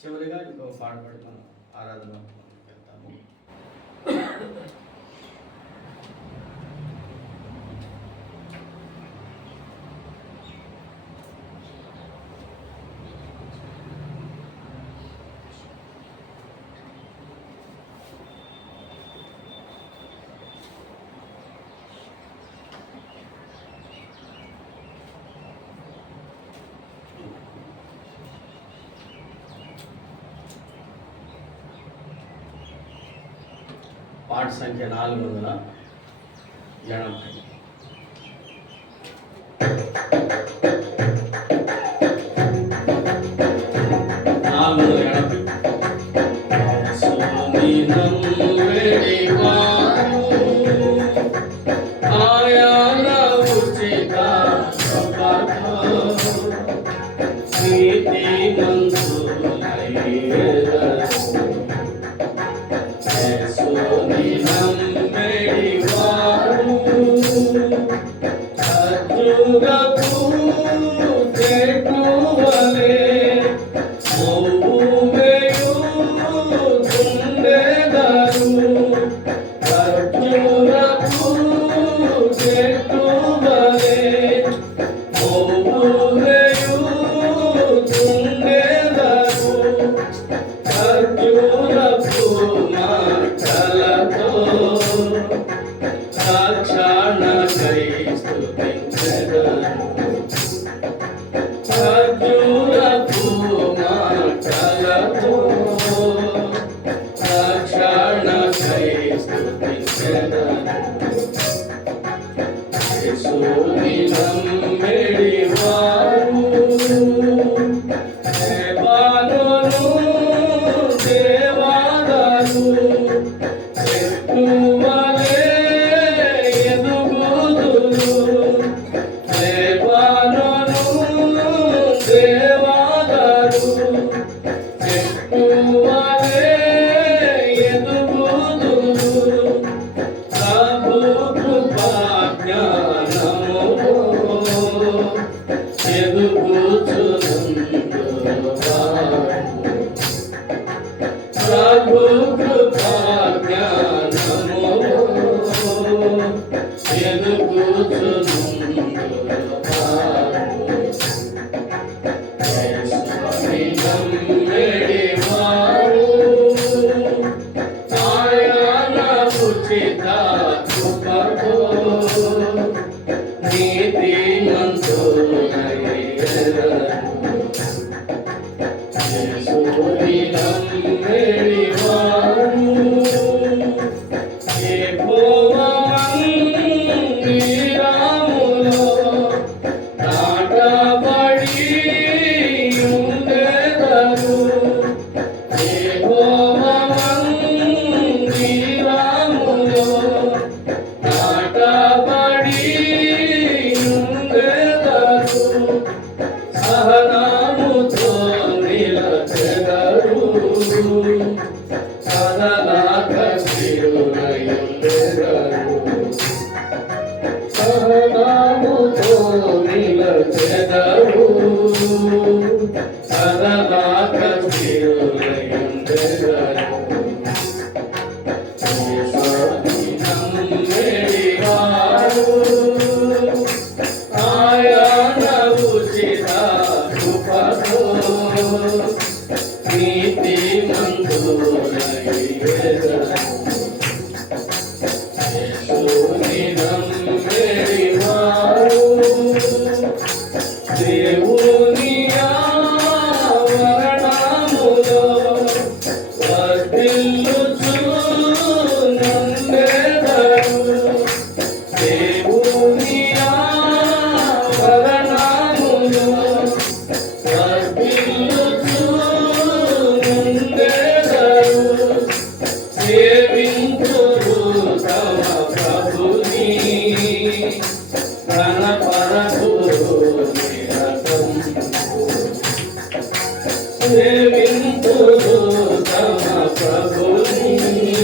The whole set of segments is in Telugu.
చివరిగా ఇంకో పాడబడి మనం ఆరాధన వెళ్తాము. పాట సంఖ్య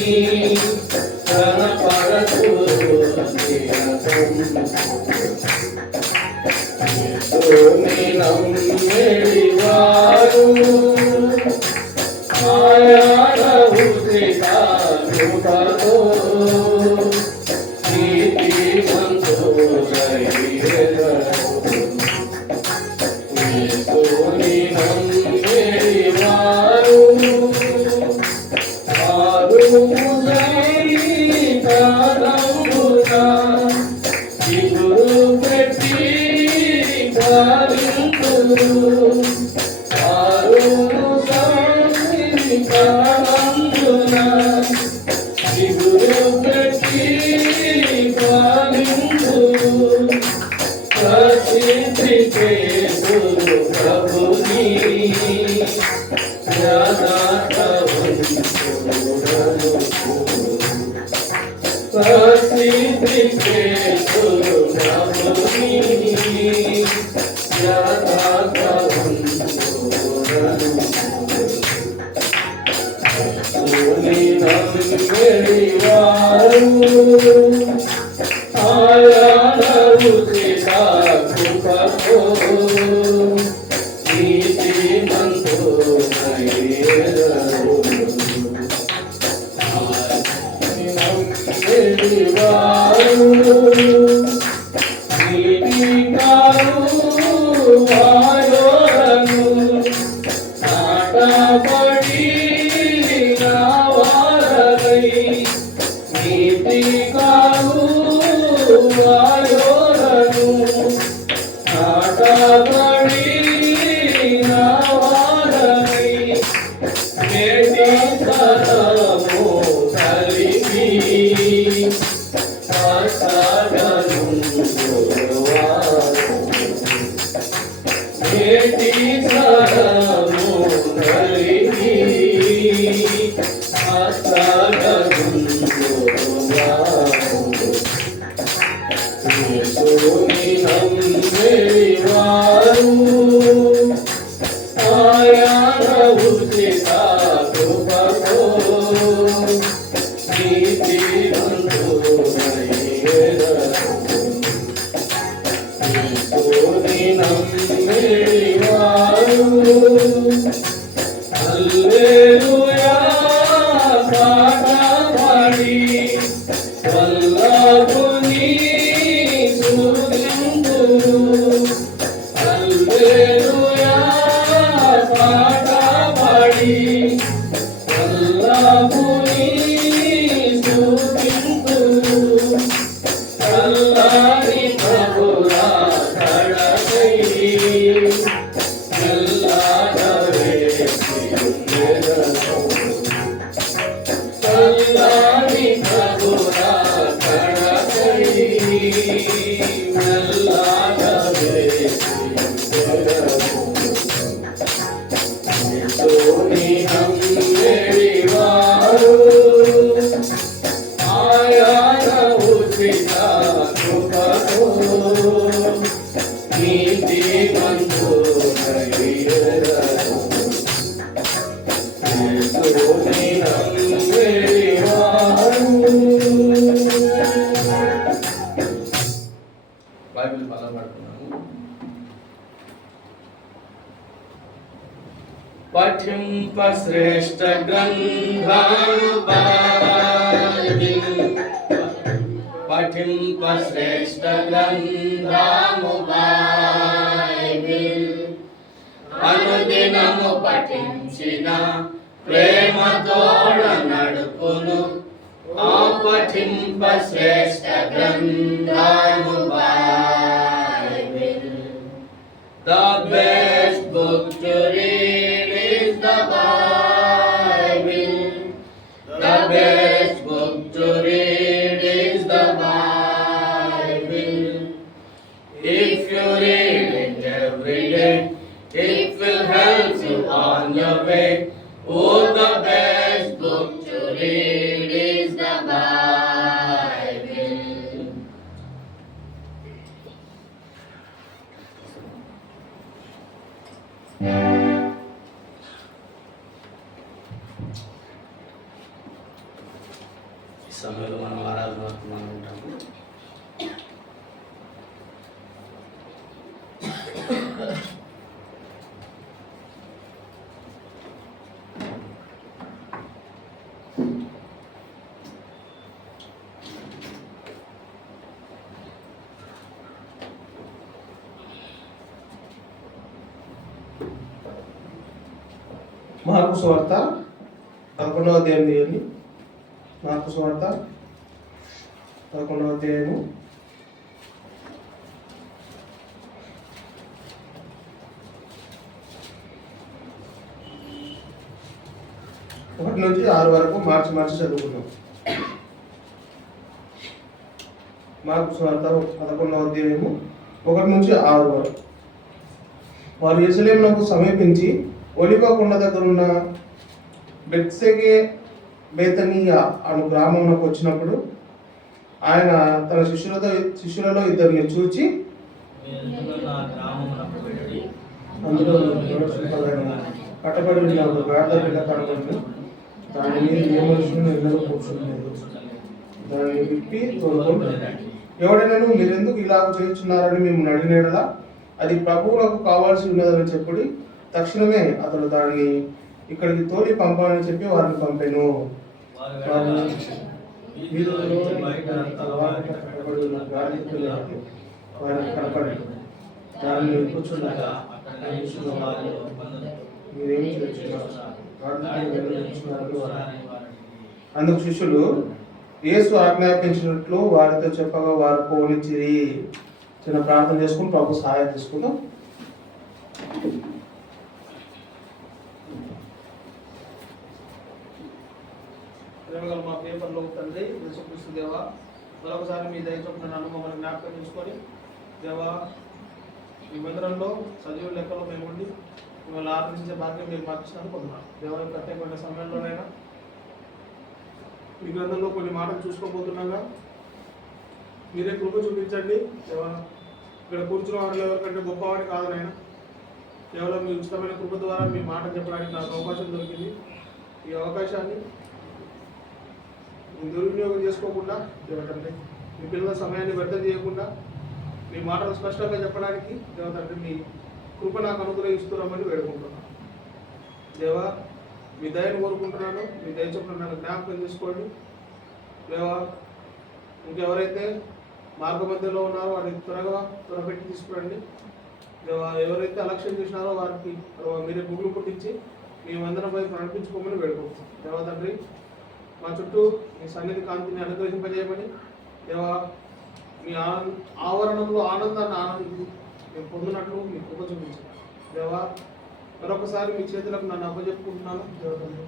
480. Hallelujah. ఉచిత కృపతో నీతిమంతుడయ్యేదను. నమ్మినవారు నీతికారు వాయోరను నాటబడి నావారై నీతికారు వాయోరను నాటబడి నావారై నేటి తరము కలిగి నేటి తరము కలిగి యేసుని నమ్మినవారు ఆయన ఉచిత కృపతో నీతిమంతుడయ్యేదను. యేసుని నమ్మినవారు హల్లెలూయా పాడబడి వల్లభుని స్తుతింతురు. హల్లెలూయా పాడబడి వల్లభుని స్తుతింతురు. చల్లని ప్రభుల కడకై చల్లని ప్రభుల కడకై యేసుని నమ్మినవారు ఆయన ఉచిత కృపతో నీతిమంతుడయ్యేదను. యేసుని నమ్మినవారు. బైబిల్ బలపడుతున్నాము. పఠింప శ్రేష్ఠ గ్రంథాలు బైబిల్ పఠింప శ్రేష్ఠ గ్రంథము బైబిల్ అనుదినము పఠించిన ప్రేమతోడ నడుపును ఆ పఠింప శ్రేష్ఠ గ్రంథము Bible. The best book to read is the Bible. The best book to read is the Bible. If you read it every day, it will help you on your way. Oh, the best book to read is the Bible. ఈ సమయంలో మనం ఆరాధన ఉంటాము. మార్కు సువార్త 11వ అధ్యాయం తీయండి. మార్కు సువార్త 11వ అధ్యాయము 1 నుంచి 6 వరకు మార్చి చదువుకున్నాం. మార్కు సువార్త 11వ అధ్యాయము 1 నుంచి 6 వరకు. వారు యెరూషలేమునకు సమీపించి ఒలివ కొండ దగ్గర ఉన్న బెత్సెగే బేతనీయ అను గ్రామంలోకి వచ్చినప్పుడు ఆయన తన శిష్యులలో ఇద్దరిని చూచి అందులో కట్టబడి ఉన్న ఒక గాఢ పిల్ల కనబడి దాని మీద ఏ మనుషులు ఎన్నడూ కూర్చున్నారు. దాన్ని విప్పి తోడుకుంటారు. ఎవడైనా మీరెందుకు ఇలాగ చేయుచున్నారని మిమ్మల్ని అడిగినలా అది ప్రభువులకు కావాల్సి ఉన్నదని చెప్పి తక్షణమే అతడు దానిని ఇక్కడికి తోలి పంపాలని చెప్పి వారిని పంపాను. వారిని కనపడి దానిని కూర్చుండగా మీరేమి చేస్తున్నారు? అందుకు శిష్యులు యేసు ఆజ్ఞాపించినట్లు వారితో చెప్పగా వారు పోనిచ్చిరి. చిన్న ప్రార్థన చేసుకుని ప్రభు సహాయం తీసుకుందాం. ప్రేమగల మా పేపర్లో తండ్రి యేసుక్రీస్తు దేవా, మరొకసారి మీ దయ చొప్పున నన్ను మమ్మల్ని జ్ఞాపకం చేసుకొని దేవా, ఈ మందిరంలో సజీవ లెక్కలో మేము ఉండి మిమ్మల్ని ఆరాధించే భాగ్యం మీరు మాకు ఇచ్చినందుకు పొందున్నాం. దేవా, ప్రత్యేకమైన సమయంలోనైనా మీ గ్రంథంలో కొన్ని మాటలు చూసుకోబోతున్నాగా మీరే కృప చూపించండి. దేవా, ఇక్కడ కూర్చున్న వారిలో ఎవరికంటే గొప్పవాడి కాదు నాయన, కేవలం మీ ఉచితమైన కృప ద్వారా మీ మాట చెప్పడానికి నాకు అవకాశం దొరికింది. ఈ అవకాశాన్ని దుర్వినియోగం చేసుకోకుండా దేవతండ్రి, మీ పిల్లల సమయాన్ని వ్యర్థం చేయకుండా మీ మాటలు స్పష్టంగా చెప్పడానికి దేవతండ్రి మీ కృప నాకు అనుగ్రహిస్తున్నామని వేడుకుంటున్నాను. దేవా, మీ దయను కోరుకుంటున్నాను. మీ దయ చొప్పున నన్ను జ్ఞాపకం చేసుకోండి. దేవా, ఇంకెవరైతే మార్గ మధ్యలో ఉన్నారో వారిని త్వరపెట్టి తీసుకురండి. దేవా, ఎవరైతే అలక్ష్యం చేసినారో వారికి మీరే గుగ్గులు పుట్టించి మీ వందనపై నడిపించుకోమని వేడుకుంటున్నాను. దేవా తండ్రి, మా చుట్టూ మీ సన్నిధి కాంతిని అనుగ్రహింపజేయమని దేవా, మీ ఆవరణంలో ఆనందాన్ని మేము పొందినట్లు మీ కృప చూపించాను. దేవా, మరొకసారి మీ చేతులకు నన్ను అప్పచెప్పుకుంటున్నాను. దేవతండ్రి,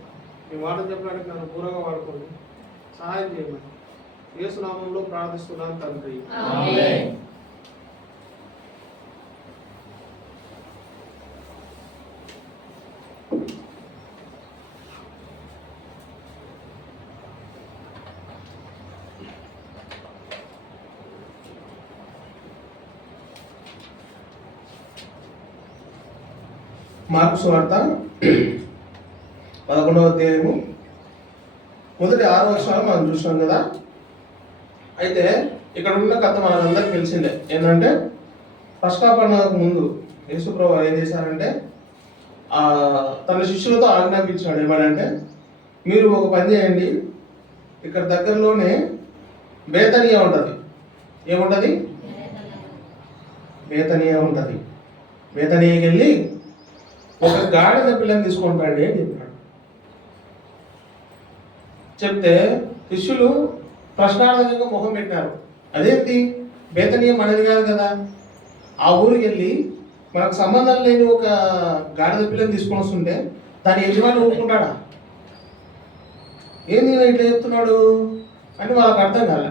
మీ మాట చెప్పడానికి నన్ను పూర్వగా వాడుకోండి, సహాయం చేయమని యేసు నామములో ప్రార్థిస్తున్నాను తండ్రి. మార్కు సువార్త 11వ అధ్యాయము మొదటి 6 వర్షాలు మనం చూసినాం కదా. అయితే ఇక్కడ ఉన్న కథ మనందరికి తెలిసిందే. ఏంటంటే పస్కా పండుగకు ముందు యేసుప్రభు ఏం చేశారంటే తన శిష్యులతో ఆజ్ఞాపించాడు. ఏమనంటే, మీరు ఒక పని చేయండి, ఇక్కడ దగ్గరలోనే బేతనియా ఉంటుంది. ఏముంటుంది? బేతనియా ఉంటుంది. బేతనియాకి వెళ్ళి ఒక గాడిద పిల్లని తీసుకొని రండి అని చెప్పాడు. చెప్తే శిష్యులు ప్రశ్నార్థకంగా ముఖం పెట్టారు. అదేంటి, బేతనీయం మనది కాదు కదా, ఆ ఊరికి వెళ్ళి మనకు సంబంధం లేని ఒక గాడిద పిల్లని తీసుకొని వస్తుంటే దాని యజమాని ఊరుకుంటాడా? ఏంది ఇట్లా చెప్తున్నాడు అంటే వాళ్ళకి అర్థం కాలే.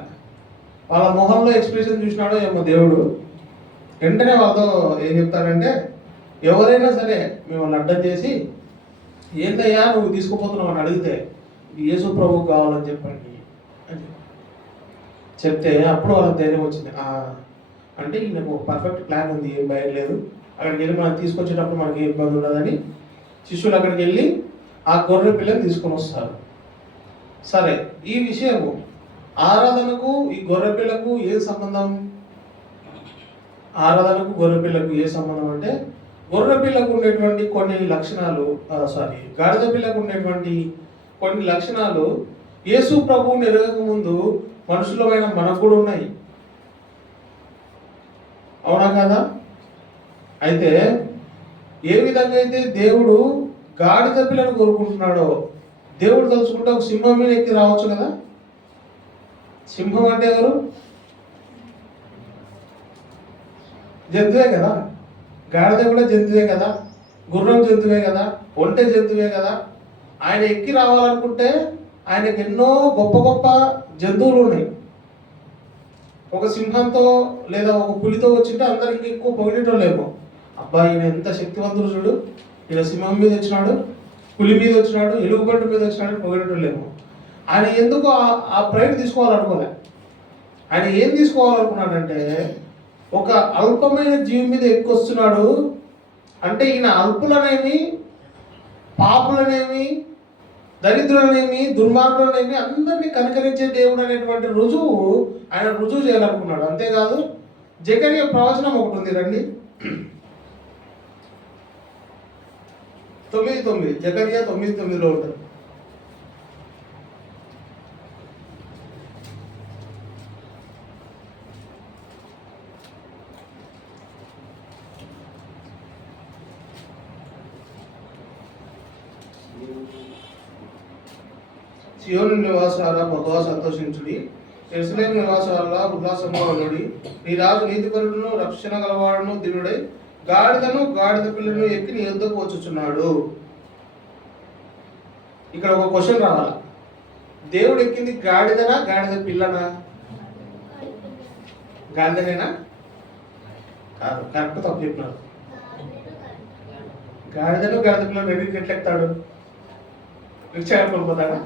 వాళ్ళ మొహంలో ఎక్స్ప్రెషన్ చూసినాడో ఏమో దేవుడు. వెంటనే వాళ్ళతో ఏం చెప్తాడంటే, ఎవరైనా సరే మిమ్మల్ని అడ్డం చేసి ఏందయ్యా నువ్వు తీసుకుపోతున్నావు అని అడిగితే యేసు ప్రభువు కావాలని చెప్పండి అని చెప్తే అప్పుడు వాళ్ళకి ధైర్యం వచ్చింది. అంటే ఈయనకు పర్ఫెక్ట్ ప్లాన్ ఉంది, ఏం భయం లేదు, అక్కడికి వెళ్ళి మనం తీసుకొచ్చేటప్పుడు మనకి ఏం ఇబ్బంది ఉండదని శిష్యులు అక్కడికి వెళ్ళి ఆ గొర్రె పిల్లని తీసుకొని వస్తారు. సరే, ఈ విషయము ఆరాధనకు ఈ గొర్రె పిల్లకు ఏ సంబంధం? ఆరాధనకు గొర్రె పిల్లకు ఏ సంబంధం అంటే, గొర్రె పిల్లకు ఉండేటువంటి కొన్ని లక్షణాలు, గాడిద పిల్లకు ఉండేటువంటి కొన్ని లక్షణాలు యేసు ప్రభువుని ఎరగక ముందు మనుషులమైన మనకు కూడా ఉన్నాయి. అవునా కదా? అయితే ఏ విధంగా అయితే దేవుడు గాడిద పిల్లను కోరుకుంటున్నాడో, దేవుడు తలుచుకుంటే ఒక సింహం మీద ఎక్కి రావచ్చు కదా. సింహం అంటే ఎవరు? జంతువే కదా. గాడిద కూడా జంతువే కదా, గుర్రం జంతువే కదా, ఒంటె జంతువే కదా. ఆయన ఎక్కి రావాలనుకుంటే ఆయనకు ఎన్నో గొప్ప గొప్ప జంతువులు ఉన్నాయి. ఒక సింహంతో లేదా ఒక పులితో వచ్చింటే అందరికి ఎక్కువ పొగిడేటోళ్ళేమో, అబ్బా ఈయన ఎంత శక్తివంతుడు చూడు, ఈయన సింహం మీద వచ్చినాడు, పులి మీద వచ్చినాడు, ఎలుగుబంటి మీద వచ్చినాడు పొగిడేటోళ్ళేమో. ఆయన ఎందుకు ఆ ప్రైడ్ తీసుకోవాలనుకోలే. ఆయన ఏం తీసుకోవాలనుకున్నాడంటే, ఒక అల్పమైన జీవి మీద ఎక్కువస్తున్నాడు అంటే ఈయన అల్పులనేమి పాపులనేమి దరిద్రులనేమి దుర్మార్గులనేమి అందరినీ కనికరించే దేవుడు అనేటువంటి రుజువు ఆయన రుజువు చేయాలనుకున్నాడు. అంతేకాదు జకర్యా ప్రవచనం ఒకటి ఉంది, రండి 9:9 జకర్యా 9:9లో ఉంటుంది. సియోను నివాసాల మగవా సంతోషించుడి, యెరూషలేము నివాసాల ఉల్లాసంగా ఉండుడి. నీ రాజు నీతిపరుడును రక్షణ గలవాడును దినుడై గాడిదను గాడిద పిల్లను ఎక్కి నీ యుద్ధకు వచ్చుచున్నాడు. ఇక్కడ ఒక క్వశ్చన్ రావాలా, దేవుడు ఎక్కింది గాడిదనా గాడిద పిల్లనా? గాడిదనేనా? కాదు, కరెక్ట్ తప్పు చెప్పినారు. గాడిదను గాడిద పిల్లను రెండింటికి ఎట్లా ఎక్కుతాడు? రిక్షా కోల్పోతాడా?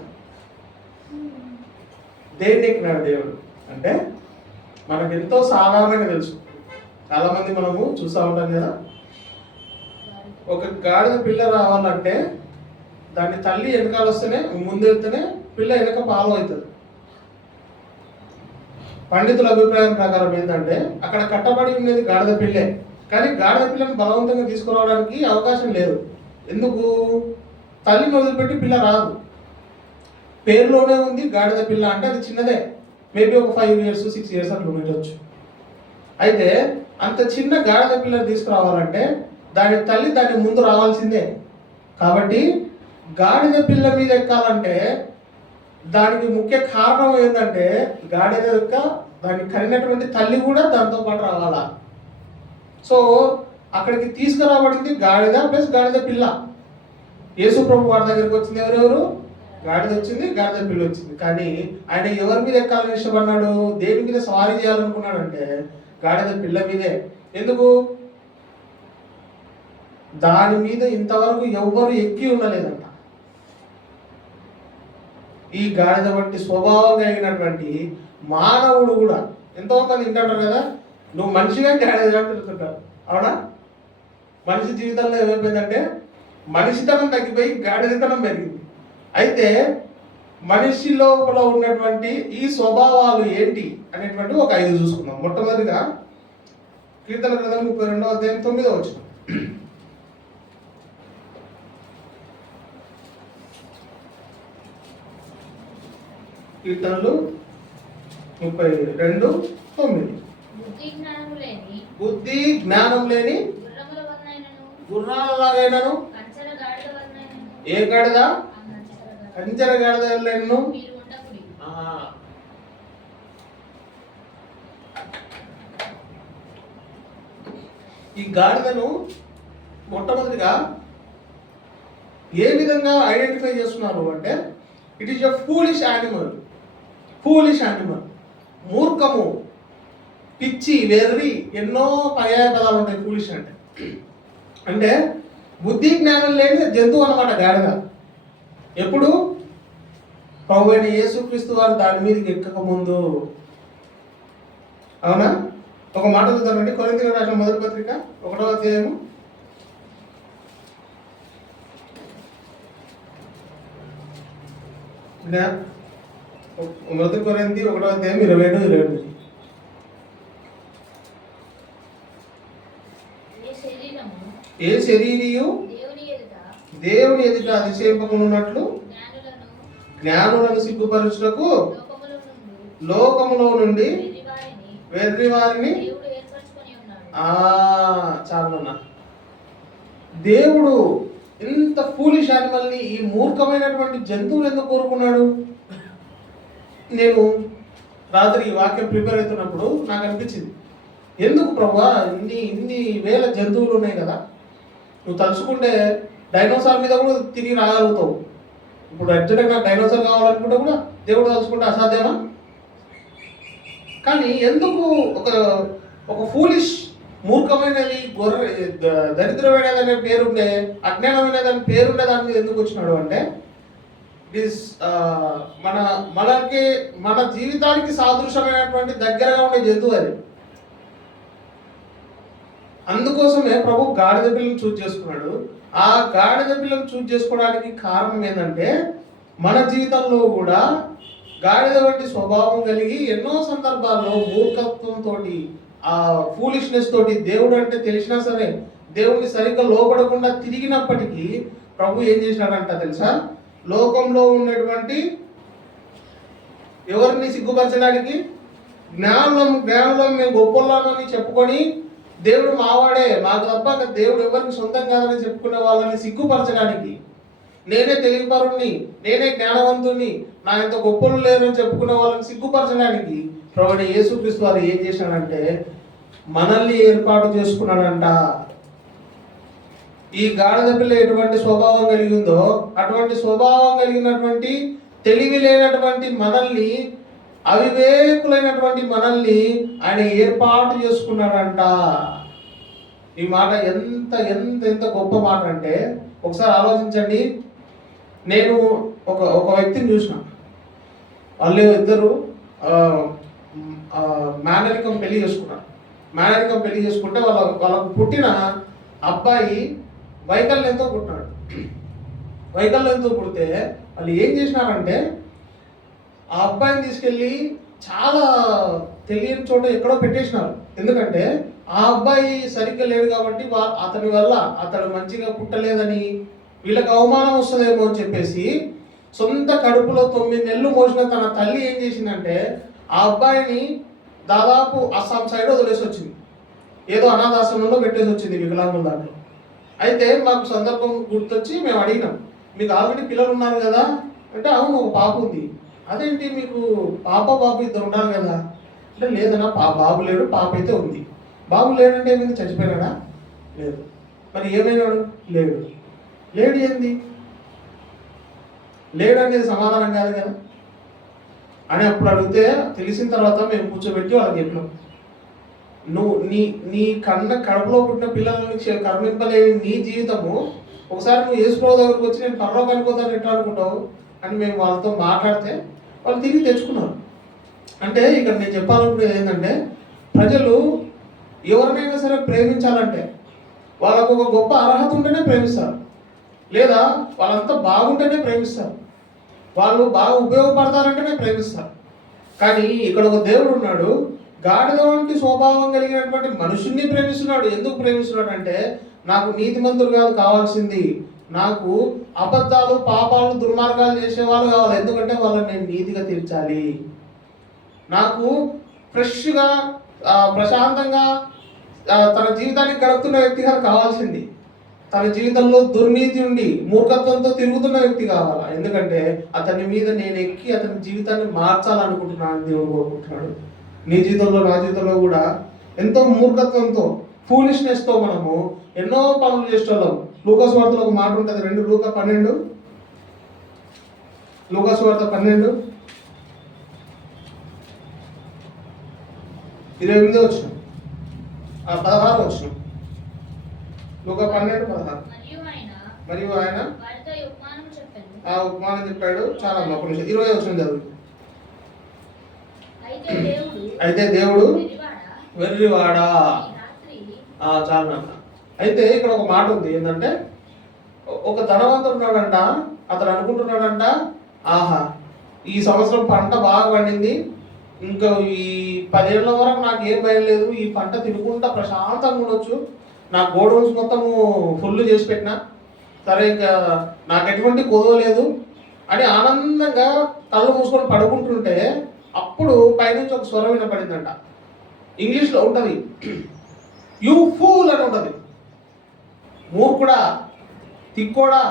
దేన్ని ఎక్కినాడు దేవుడు అంటే మనకు ఎంతో సాధారణంగా తెలుసు. చాలా మంది మనము చూస్తూ ఉంటాం కదా, ఒక గాడిద పిల్ల రావాలంటే దాని తల్లి వెనకాల వస్తేనే ముందు వెళ్తేనే పిల్ల వెనక పాలు అవుతుంది. పండితుల అభిప్రాయం ప్రకారం ఏంటంటే అక్కడ కట్టబడి ఉండేది గాడిద పిల్లే, కానీ గాడిద పిల్లని బలవంతంగా తీసుకురావడానికి అవకాశం లేదు. ఎందుకు? తల్లిని వదిలిపెట్టి పిల్ల రాదు. పేరులోనే ఉంది గాడిద పిల్ల అంటే అది చిన్నదే, మేబీ ఒక 5 years 6 years అట్లా ఉండొచ్చు. అయితే అంత చిన్న గాడిద పిల్లని తీసుకురావాలంటే దాని తల్లి దాని ముందు రావాల్సిందే. కాబట్టి గాడిద పిల్ల మీద ఎక్కాలంటే దానికి ముఖ్య కారణం ఏంటంటే గాడిద యొక్క దాన్ని కనినటువంటి తల్లి కూడా దాంతో పాటు రావాలా. సో అక్కడికి తీసుకురాబడింది గాడిద ప్లస్ గాడిద పిల్ల. యేసు ప్రభు వారి దగ్గరికి వచ్చింది ఎవరెవరు? గాడిద వచ్చింది, గాడిద పిల్ల వచ్చింది. కానీ ఆయన ఎవరి మీద ఎక్కాలని ఇష్టపడినాడు? దేని మీద సవారీ చేయాలనుకున్నాడు అంటే గాడిద పిల్ల మీదే. ఎందుకు? దాని మీద ఇంతవరకు ఎవ్వరు ఎక్కి ఉండలేదంట. ఈ గాడిద వంటి స్వభావం కలిగినటువంటి మానవుడు కూడా, ఎంతో మంది వింటారు కదా, నువ్వు మనిషిగా గాడిదగా తిరుగుతుంటావు, అవునా? మనిషి జీవితంలో ఏమైపోయిందంటే మనిషితనం తగ్గిపోయి గాడిదతనం పెరిగింది. అయితే మనిషి లోపల ఉన్నటువంటి ఈ స్వభావాలు ఏంటి అనేటువంటి ఒక 5 చూసుకుందాం. మొట్టమొదటిగా కీర్తన గ్రంథం 32వ అధ్యాయం 9వ వచనం. కీర్తనలు 32:9. బుద్ధి జ్ఞానం లేని గుర్రాలలాగైనను ఏ గాడిద? కంచెర గాడిదలను. ఈ గాడిదను మొట్టమొదటిగా ఏ విధంగా ఐడెంటిఫై చేస్తున్నారు అంటే it is a foolish animal. Foolish animal, మూర్ఖము, పిచ్చి, వెర్రి, ఎన్నో పర్యాయ పదాలు ఉంటాయి ఫూలిష్ అంటే. అంటే బుద్ధి జ్ఞానం లేని జంతువు అన్నమాట గాడిద. ఎప్పుడు? ప్రభువైన యేసుక్రీస్తు వారు దాని మీదకి ఎక్కక ముందు. అవునా? ఒక మాట చూద్దామండి. కొరింథీయులకు రాసిన మొదటి పత్రిక 1వ అధ్యాయము 27-28. ఏ శరీరియు దేవుని ఎదుట అతిశయింపకున్నట్లు జ్ఞానులను సిగ్గుపరచుటకు లోకములో నుండి వెర్రి వారిని చాలన్నా. దేవుడు ఇంత ఫూలిష్ యానిమల్ని, ఈ మూర్ఖమైనటువంటి జంతువులు ఎందుకు కోరుకున్నాడు? నేను రాత్రి ఈ వాక్యం ప్రిపేర్ అవుతున్నప్పుడు నాకు అనిపించింది, ఎందుకు ప్రభువా ఇన్ని వేల జంతువులు ఉన్నాయి కదా, నువ్వు తలుచుకుంటే డైనోసార్ మీద కూడా తిరిగి రాగలుగుతావు. ఇప్పుడు అర్జెంట్గా నాకు డైనోసార్ కావాలనుకుంటే కూడా దేవుడు తలుచుకుంటే అసాధ్యమా? కానీ ఎందుకు ఒక ఫూలిష్, మూర్ఖమైనది, దరిద్రమైనది అనే పేరుండే, అజ్ఞానమైనది అని పేరుండే దాని మీద ఎందుకు వచ్చినాడు అంటే మన జీవితానికి సాదృశ్యమైనటువంటి దగ్గరగా ఉండే జంతువు అది. అందుకోసమే ప్రభు గాడిద పిల్లని చూజ్ చేసుకున్నాడు. ఆ గాడిద పిల్లని చూజ్ చేసుకోవడానికి కారణం ఏంటంటే మన జీవితంలో కూడా గాడిద వంటి స్వభావం కలిగి ఎన్నో సందర్భాల్లో మూర్ఖత్వంతో, ఆ ఫూలిష్నెస్ తోటి దేవుడు అంటే తెలిసినా సరే దేవుడిని సరిగ్గా లోపడకుండా తిరిగినప్పటికీ ప్రభు ఏం చేసినాడంట తెలుసా? లోకంలో ఉన్నటువంటి ఎవరిని సిగ్గుపరచడానికి, జ్ఞానంలో మేము గొప్పలామని చెప్పుకొని దేవుడు మావాడే, మాకు తప్ప దేవుడు ఎవరికి సొంతం కాదని చెప్పుకునే వాళ్ళని సిగ్గుపరచడానికి, నేనే తెలివిపరుణ్ణి, నేనే జ్ఞానవంతుణ్ణి, నా ఎంత గొప్పలు లేరని చెప్పుకునే వాళ్ళని సిగ్గుపరచడానికి ప్రభువైన యేసుక్రీస్తు వారు ఏం చేశాడంటే మనల్ని ఏర్పాటు చేసుకున్నాడంట. ఈ గాడిద పిల్ల ఎటువంటి స్వభావం కలిగి ఉందో అటువంటి స్వభావం కలిగినటువంటి, తెలివి లేనటువంటి మనల్ని, అవివేకులైనటువంటి మనల్ని ఆయన ఏర్పాటు చేసుకున్నాడంట. ఈ మాట ఎంత ఎంత ఎంత గొప్ప మాట అంటే ఒకసారి ఆలోచించండి. నేను ఒక వ్యక్తిని చూసిన, వాళ్ళు ఇద్దరు మేనరికం పెళ్లి చేసుకున్నారు. మేనరికం పెళ్లి చేసుకుంటే వాళ్ళకు పుట్టిన అబ్బాయి వైకల్యంతో పుట్టినాడు. వైకల్యంతో పుడితే వాళ్ళు ఏం చేసినారంటే ఆ అబ్బాయిని తీసుకెళ్ళి చాలా తెలియని చోట ఎక్కడో పెట్టేసినారు. ఎందుకంటే ఆ అబ్బాయి సరిగ్గా లేడు కాబట్టి అతని వల్ల అతడు మంచిగా పుట్టలేదని వీళ్ళకి అవమానం వస్తుందేమో అని చెప్పేసి సొంత కడుపులో 9 నెలలు మోసిన తన తల్లి ఏం చేసిందంటే ఆ అబ్బాయిని దాదాపు అస్సాం సైడ్ వదిలేసి వచ్చింది. ఏదో అనాథాశ్రమంలో పెట్టేసి వచ్చింది వికలాంగుల దాంట్లో. అయితే మాకు సందర్భం గుర్తొచ్చి మేము అడిగినాం, మీకు ఆల్రెడీ పిల్లలు ఉన్నారు కదా అంటే, అవును ఒక పాప ఉంది. అదేంటి మీకు బాబు ఇద్దరు ఉండాలి కదా అంటే, లేదన్నా బాబు లేడు, పాప అయితే ఉంది. బాబు లేడంటే ఏమైంది, చచ్చిపోయినాడా? లేదు. మరి ఏమైనాడు? లేడు. లేడు ఏంది? లేడు అనేది సమాధానం కాదు కదా అని అప్పుడు అడిగితే తెలిసిన తర్వాత మేము కూర్చోబెట్టి వాళ్ళకి చెప్పినాం, నువ్వు నీ కడుపులో పుట్టిన పిల్లలని కర్మింపలేని నీ జీవితము ఒకసారి నువ్వు యేసుప్రభువు దగ్గరకు వచ్చి నేను పరలోకానికి పోతాను ఎట్లా అనుకుంటావు అని మేము వాళ్ళతో మాట్లాడితే వాళ్ళు తిరిగి తెచ్చుకున్నారు. అంటే ఇక్కడ నేను చెప్పాలనుకునేది ఏంటంటే, ప్రజలు ఎవరినైనా సరే ప్రేమించాలంటే వాళ్ళకు ఒక గొప్ప అర్హత ఉంటేనే ప్రేమిస్తారు, లేదా వాళ్ళంతా బాగుంటేనే ప్రేమిస్తారు, వాళ్ళు బాగా ఉపయోగపడతారంటేనే ప్రేమిస్తారు. కానీ ఇక్కడ ఒక దేవుడు ఉన్నాడు, గాడిద వంటి స్వభావం కలిగినటువంటి మనుషుల్ని ప్రేమిస్తున్నాడు. ఎందుకు ప్రేమిస్తున్నాడు అంటే, నాకు నీతిమంతులు కాదు కావాల్సింది, నాకు అబద్ధాలు, పాపాలు, దుర్మార్గాలు చేసేవాళ్ళు కావాలి. ఎందుకంటే వాళ్ళని నేను నీతిగా తీర్చాలి. నాకు ఫ్రెష్గా ప్రశాంతంగా తన జీవితానికి గడుపుతున్న వ్యక్తి కాదు కావాల్సింది, తన జీవితంలో దుర్నీతి ఉండి మూర్ఖత్వంతో తిరుగుతున్న వ్యక్తి కావాలా. ఎందుకంటే అతని మీద నేను ఎక్కి అతని జీవితాన్ని మార్చాలనుకుంటున్నాను దేవుడు కోరుకుంటున్నాడు. నీ జీవితంలో నా జీవితంలో కూడా ఎంతో మూర్ఖత్వంతో, ఫూలిష్నెస్తో మనము ఎన్నో పనులు చేసేవాళ్ళం. లూకాసు వార్తలో ఒక మాట ఉంటుంది, 2 లూకా 12, లూకాసు వార్త 12 28 వచ్చిన 16 వచ్చిన, లూకా 12:16. మరియు ఆయన ఆ ఉపమానం చెప్పాడు. చాలా ఒక నిమిషం 20 వచ్చిన చదువు. అయితే దేవుడు వెర్రివాడా. చాలా. అయితే ఇక్కడ ఒక మాట ఉంది ఏంటంటే, ఒక ధనవంతుడు ఉన్నాడంట, అతను అనుకుంటున్నాడంట, ఆహా ఈ సంవత్సరం పంట బాగా పండింది, ఇంకా ఈ 10 ఏళ్ల వరకు నాకు ఏం భయం లేదు, ఈ పంట తినుకుంటా ప్రశాంతంగా ఉండొచ్చు, నా గోడౌన్స్ మొత్తము ఫుల్ చేసి పెట్టినా సరే, ఇంకా నాకు ఎటువంటి కొదవ లేదు అని ఆనందంగా కళ్ళు మూసుకొని పడుకుంటుంటే అప్పుడు పైనుంచి ఒక స్వరం వినపడిందంట. ఇంగ్లీష్లో ఉంటుంది, యూ ఫూల్ అని ఉంటుంది, మూర్ఖుడా, తిక్కోడా,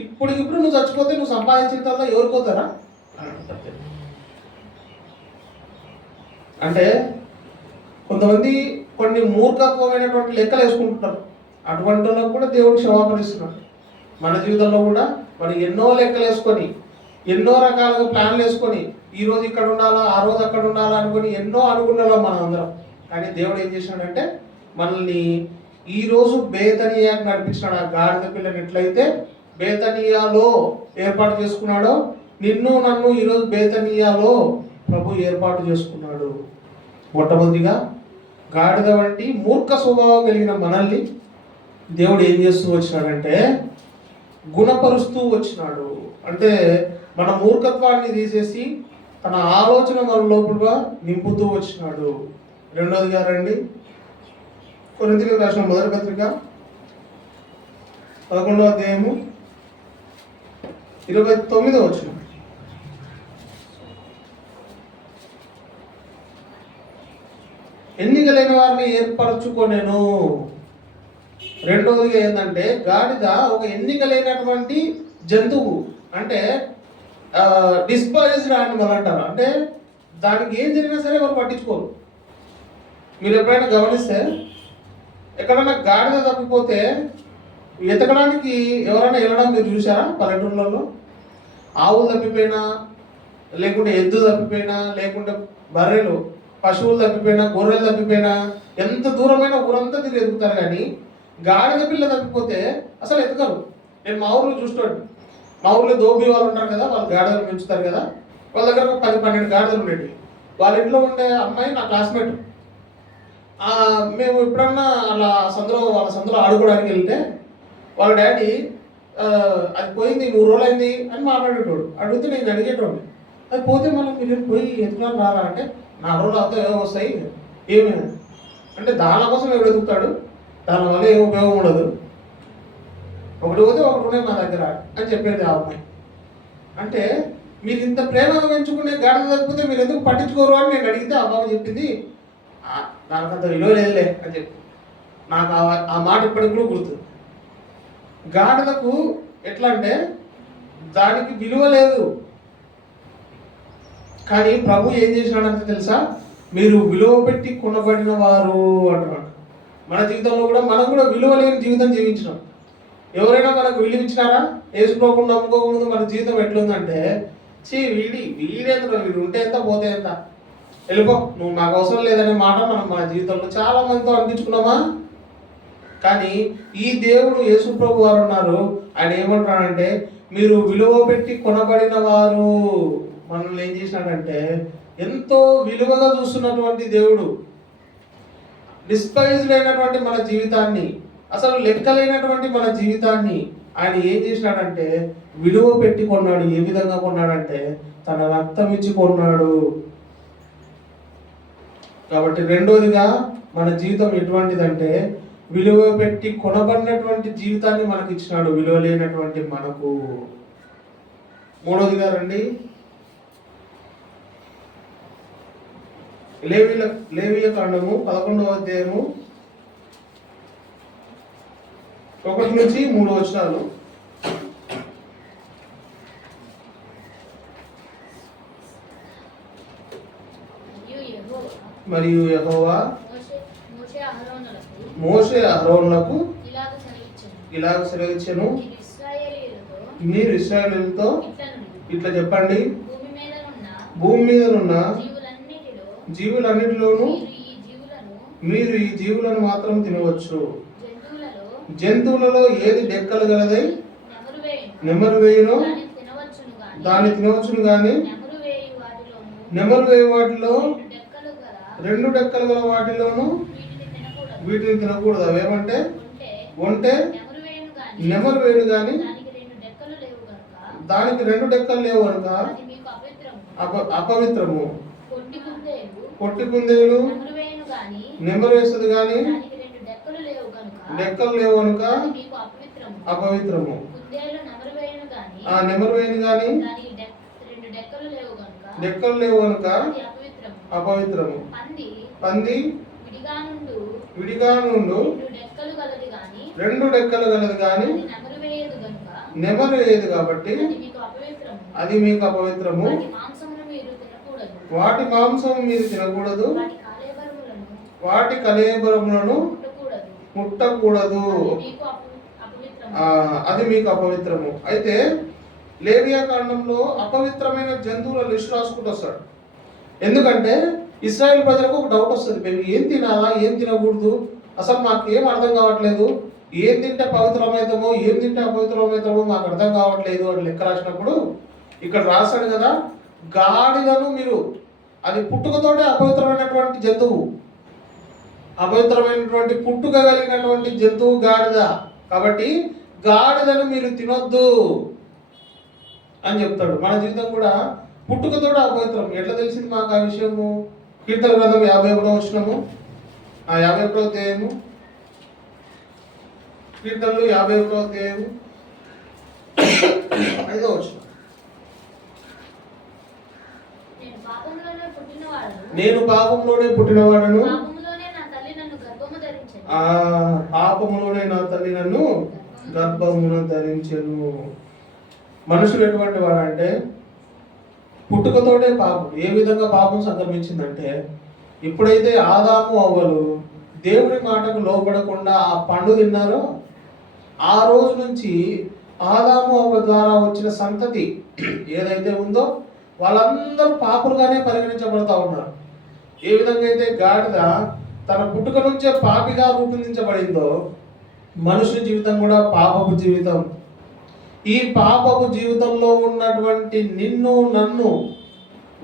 ఇప్పుడు నువ్వు చచ్చిపోతే నువ్వు సంపాదించిన తర్వాత ఎవరికి పోతారా అంటే, కొంతమంది కొన్ని మూర్ఖత్వమైనటువంటి లెక్కలు వేసుకుంటున్నారు. అటువంటి వాళ్ళకు కూడా దేవుడు క్షమాపణిస్తున్నాడు. మన జీవితంలో కూడా మనం ఎన్నో లెక్కలు వేసుకొని, ఎన్నో రకాలుగా ప్లాన్లు వేసుకొని, ఈ రోజు ఇక్కడ ఉండాలా, ఆ రోజు అక్కడ ఉండాలా అనుకొని ఎన్నో అనుకున్నాం మనం అందరం. కానీ దేవుడు ఏం చేసినాడంటే మనల్ని ఈరోజు బేతనియాకి నడిపించినాడు. ఆ గాడిద పిల్లని ఎట్లయితే బేతనియాలో ఏర్పాటు చేసుకున్నాడో, నిన్ను నన్ను ఈరోజు బేతనియాలో ప్రభు ఏర్పాటు చేసుకున్నాడు. మొట్టమొదటిగా గాడిద వంటి మూర్ఖ స్వభావం కలిగిన మనల్ని దేవుడు ఏం చేస్తూ వచ్చినాడంటే గుణపరుస్తూ వచ్చినాడు. అంటే మన మూర్ఖత్వాన్ని తీసేసి తన ఆలోచన మన లోపల నింపుతూ వచ్చినాడు. రెండోదిగా రండి, కొరింథీయులకు రాసిన మొదటి పత్రిక 11వ అధ్యాయము 29వ వచనం. ఎన్నికలైన వారిని ఏర్పరచుకొనెను. రెండవదిగా ఏంటంటే గాడిద ఒక ఎన్నికలైనటువంటి జంతువు, అంటే డిస్పాయిజ్డ్ యానిమల్ అంటారు. అంటే దానికి ఏం జరిగినా సరే వాళ్ళు పట్టించుకోరు. మీరు ఎప్పుడైనా గమనిస్తే ఎక్కడైనా గాడిద తప్పిపోతే వెతకడానికి ఎవరైనా వెళ్ళడం మీరు చూసారా? పల్లెటూళ్ళలో ఆవులు తప్పిపోయినా, లేకుంటే ఎద్దు తప్పిపోయినా, లేకుంటే బర్రెలు పశువులు తప్పిపోయినా, గొర్రెలు తప్పిపోయినా ఎంత దూరమైన ఊరంతా తిరిగి ఎదుగుతారు. కానీ గాడిద పిల్ల తప్పిపోతే అసలు ఎతకరు. నేను మా ఊర్లో చూస్తాడు, మా ఊర్లో దోబి వాళ్ళు ఉంటారు కదా, వాళ్ళు గాడిదలు పెంచుతారు కదా, వాళ్ళ దగ్గర 10-12 గాడిదలు ఉండేవి. వాళ్ళ ఇంట్లో ఉండే అమ్మాయి నా క్లాస్మేట్. మేము ఎప్పుడన్నా అలా వాళ్ళ సందులో ఆడుకోవడానికి వెళ్తే వాళ్ళ డాడీ అది పోయింది 3 రోజులు అయింది అని మాట్లాడేటోడు. అడిగితే నేను అడిగేటోడు, అది పోతే మళ్ళీ మీరు పోయి ఎత్తుకొని రారా అంటే 4 రోజులు అవుతాయి, ఏమో వస్తాయి, ఏమి అంటే దానికోసం ఎవడు ఎదుగుతాడు, దానివల్ల ఏం ఉపయోగం ఉండదు, ఒకటి పోతే ఒకటి ఉన్నాయి మా దగ్గర అని చెప్పేది ఆ అమ్మాయి. అంటే మీరు ఇంత ప్రేమగా పెంచుకునే గాడిద తప్పితే మీరు ఎందుకు పట్టించుకోరు అని నేను అడిగితే ఆ బాబు చెప్పింది, నాకు అంత విలువ లేదులే అని చెప్పి. నాకు ఆ మాట ఇప్పటికి కూడా గుర్తు. గాడిదకు ఎట్లా అంటే దానికి విలువ లేదు, కానీ ప్రభు ఏం చేసినాడంటే తెలుసా, మీరు విలువ పెట్టి కొనబడిన వారు అంటున్నాడు. మన జీవితంలో కూడా మనం కూడా విలువ లేని జీవితం జీవించినాం. ఎవరైనా మనకు విలువ ఇచ్చినారా? వేసుకోకుండా నమ్ముకోకముందు మన జీవితం ఎట్లుందంటే, వీడేంద్ర వీడు ఉంటే ఎంత పోతే ఎంత, వెళ్ళిపో నువ్వు నాకు అవసరం లేదనే మాట మనం మన జీవితంలో చాలా మందితో అనిపించుకున్నామా? కానీ ఈ దేవుడు యేసు ప్రభు వారు ఉన్నారు, ఆయన ఏమంటాడంటే మీరు విలువ పెట్టి కొనబడిన వారు. మనల్ని ఏం చేసినాడంటే ఎంతో విలువగా చూస్తున్నటువంటి దేవుడు, డిస్పైజ్డ్ అయినటువంటి మన జీవితాన్ని, అసలు లెక్కలేనటువంటి మన జీవితాన్ని ఆయన ఏం చేసినాడంటే విలువ పెట్టి కొన్నాడు. ఏ విధంగా కొన్నాడంటే తన రక్తం ఇచ్చి కొన్నాడు. కాబట్టి రెండోదిగా మన జీవితం ఎటువంటిదంటే విలువ పెట్టి కొనబడినటువంటి జీవితాన్ని మనకి ఇచ్చినాడు, విలువ లేనటువంటి మనకు. మూడోదిగా రండి, లేవియ కాండము 11వ అధ్యాయము 1 నుంచి 3 వచనాలు. మరియు యెహోవా మోషే అహరోనులకు ఇలాగ సెలవిచ్చెను, మీరు ఇశ్రాయేలీయులతో ఇట్లా చెప్పండి, భూమి మీద ఉన్న జీవులన్నిటిలోనూ మీరు ఈ జీవులను మాత్రం తినవచ్చు. జంతువులలో ఏది డెక్కలు గలదై నెమరు వేయునో దాన్ని తినవచ్చును, కానీ నెమరు వేయి వాటిలో 2 డెక్కలు గల వాటిలోనూ వీటిని తినకూడదు. అవేమంటే ఒంటె, నెమరు వేయును, కానీ దానికి 2 డెక్కలు లేవు కనుక అపవిత్రము. పొట్టి కుందేలు నెమరు వేస్తుంది, కానీ డెక్కలు లేవు కనుక అపవిత్రము. ఆ నెమరు వేయును, కానీ డెక్కలు లేవు కనుక అపవిత్రము. పంది విడిగా నుండు 2 డెక్కలు గలది, కానీ నెమరు వేయదు కాబట్టి అది మీకు అపవిత్రము. వాటి మాంసం మీరు తినకూడదు, వాటి కళేబరములను ముట్టకూడదు, అది మీకు అపవిత్రము. అయితే లేవియా కాండంలో అపవిత్రమైన జంతువుల లిస్ట్ రాసుకుంటూ వస్తాడు. ఎందుకంటే ఇశ్రాయేల్ ప్రజలకు ఒక డౌట్ వస్తుంది, మేము ఏం తినాలా, ఏం తినకూడదు, అసలు మాకు ఏం అర్థం కావట్లేదు, ఏం తింటే పవిత్రమవుతామో ఏం తింటే అపవిత్రమవుతామో మాకు అర్థం కావట్లేదు అని లెక్క రాసినప్పుడు ఇక్కడ రాశాడు కదా, గాడిదను మీరు, అది పుట్టుకతోటే అపవిత్రమైనటువంటి జంతువు, అపవిత్రమైనటువంటి పుట్టుక కలిగినటువంటి జంతువు గాడిద. కాబట్టి గాడిదను మీరు తినొద్దు. అని చెప్తాడు. మన జీవితం కూడా పుట్టుకతో అపవిత్రం. ఎట్లా తెలిసింది మాకు ఆ విషయము? కీర్తన గ్రంథం 51వ వచనము, 51వ అధ్యాయము, కీర్తనలు 51వ అధ్యాయము 5వ వచనం. నేను పాపంలోనే పుట్టినవాడను, పాపములోనే నా తల్లి నన్ను గర్భమున ధరించెను. మనుషులు ఎటువంటి వాడంటే పుట్టుకతోటే పాపం. ఏ విధంగా పాపం సంక్రమించిందంటే, ఎప్పుడైతే ఆదాము అవ్వలు దేవుని మాటకు లోబడకుండా ఆ పండు తిన్నారో ఆ రోజు నుంచి ఆదాము అవ్వ ద్వారా వచ్చిన సంతతి ఏదైతే ఉందో వాళ్ళందరూ పాపులుగానే పరిగణించబడతా ఉన్నారు. ఏ విధంగా అయితే గాడిద తన పుట్టుక నుంచే పాపిగా రూపొందించబడిందో మనుషుల జీవితం కూడా పాపపు జీవితం. ఈ పాపపు జీవితంలో ఉన్నటువంటి నిన్ను నన్ను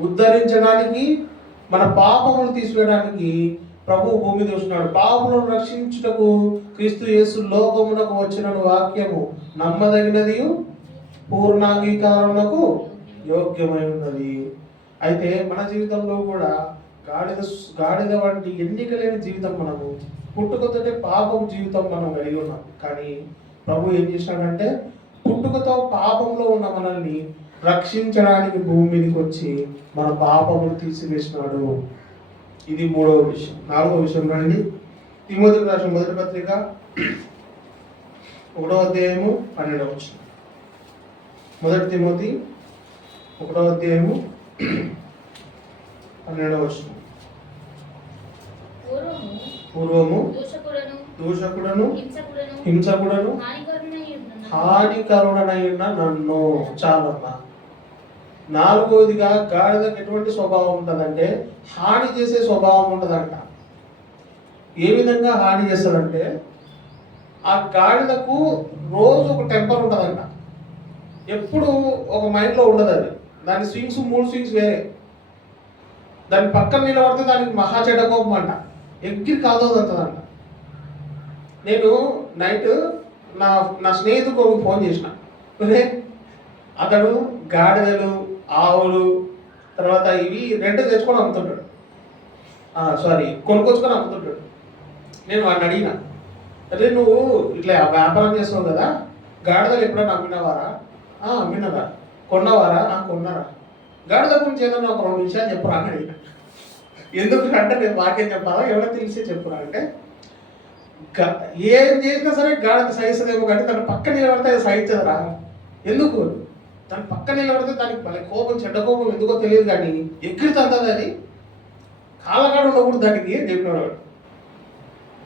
ఉద్ధరించడానికి, మన పాపములు తీసివేయడానికి ప్రభు భూమి చూస్తున్నాడు. పాపములను రక్షించుటకు క్రీస్తు యేసు లోకమునకు వచ్చిన వాక్యము నమ్మదగినది, పూర్ణాంగీకారమునకు యోగ్యమై ఉన్నది. అయితే మన జీవితంలో కూడా గాడిద వంటి ఎన్నిక లేని జీవితం, మనము పుట్టుకతోటే పాపం జీవితం మనం కలిగి ఉన్నాం. కానీ ప్రభు ఏం చేశాడంటే పుట్టుకతో పాపంలో ఉన్న మనల్ని రక్షించడానికి భూమి మీదకి వచ్చి మన పాపములు తీసివేసినాడు. ఇది 3వ విషయం. 4వ విషయం రండి. తిమోతికి రాసిన మొదటి పత్రిక 1వ అధ్యాయము 12వ వచనం. మొదటి తిమోతి 1వ అధ్యాయము 12వ వచనం. పూర్వము దూషకుడను హింసకుడను హానికరుడనై ఉన్న నన్ను. చాలమ్మా. 4వదిగా గాడిదకు ఎటువంటి స్వభావం ఉంటుందంటే హాని చేసే స్వభావం ఉంటుందంట. ఏ విధంగా హాని చేస్తుందంటే, ఆ గాడిదకు రోజు ఒక టెంపర్ ఉంటుందంట. ఎప్పుడు ఒక మైండ్లో ఉండదు అది. దాని స్వింగ్స్ 3 స్వింగ్స్ వేరే. దాని పక్కన నిలబడితే దానికి మహా చెడ్డ కోపం అంట. ఎగ్గిరి కాదోదంటదంట. నేను నైట్ నా స్నేహితుడు ఫోన్ చేసిన. అతడు గాడిదలు, ఆవులు, తర్వాత ఇవి రెంట్ తెచ్చుకొని అమ్ముతుంటాడు. కొనుక్కొచ్చుకొని అమ్ముతుంటాడు. నేను వాడిని అడిగిన, అదే నువ్వు ఇట్లా వ్యాపారం చేస్తున్నావు కదా, గాడిదలు ఎప్పుడైనా అమ్మినవారా? అమ్మినరా. కొన్నవారా? కొన్నారా. గాడిద గురించి ఏదన్నా ఒక 2 విషయాలు చెప్పురా అని అడిగిన. ఎందుకంటే నేను వాక్యం చెప్పాలా, ఎవరో తెలిసే చెప్పురా అంటే, ఏం చేసినా సరే గాడిద సహిస్తుందేమో కానీ తన పక్క నిలబడితే అది సహించదురా. ఎందుకు? తన పక్క నిలబడితే దానికి మళ్ళీ కోపం, చెడ్డ కోపం ఎందుకో తెలియదు కానీ ఎక్కిరితంతది. అది కాలగాడు ఉన్నప్పుడు దానికి ఏం చెప్పినాడు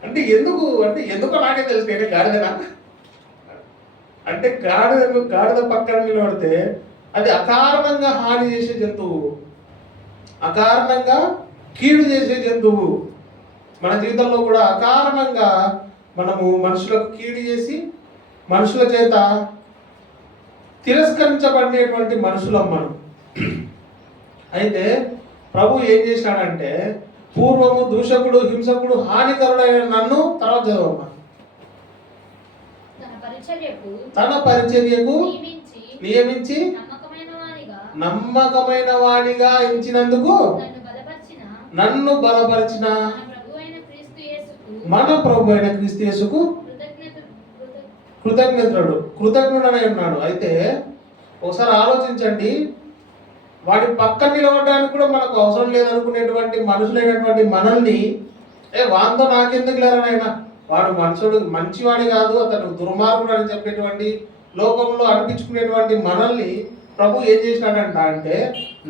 అంటే ఎందుకో నాకే తెలుసు. నేను గాడిదనా అంటే గాడిద పక్కన నిలబడితే అది అకారణంగా హాని చేసే జంతువు, అకారణంగా కీడు చేసే జంతువు. మన జీవితంలో కూడా అకారణంగా మనము మనుషులకు కీడు చేసి మనుషుల చేత తిరస్కరించబడినటువంటి మనుషులం మనం. అయితే ప్రభు ఏం చేసినాడంటే, పూర్వము దూషకుడు, హింసకుడు, హానికరుడైన నన్ను, తర్వాత చదవమ్మా, తన పరిచర్యకు నియమించి నమ్మకమైన వాడిగా ఎంచినందుకు నన్ను బలపరిచిన మన ప్రభు అయిన క్రీస్తు యేసుకు కృతజ్ఞుడనై ఉన్నాడు. అయితే ఒకసారి ఆలోచించండి, వాడి పక్కన నిలబడడానికి కూడా మనకు అవసరం లేదనుకునేటువంటి మనుషులైనటువంటి మనల్ని వాంతో నాకెందుకు లేరనైనా, వాడు మంచివాడి కాదు, అతను దుర్మార్గుడు అని చెప్పేటువంటి లోకంలో అనిపించుకునేటువంటి మనల్ని ప్రభు ఏం చేసినాడంట అంటే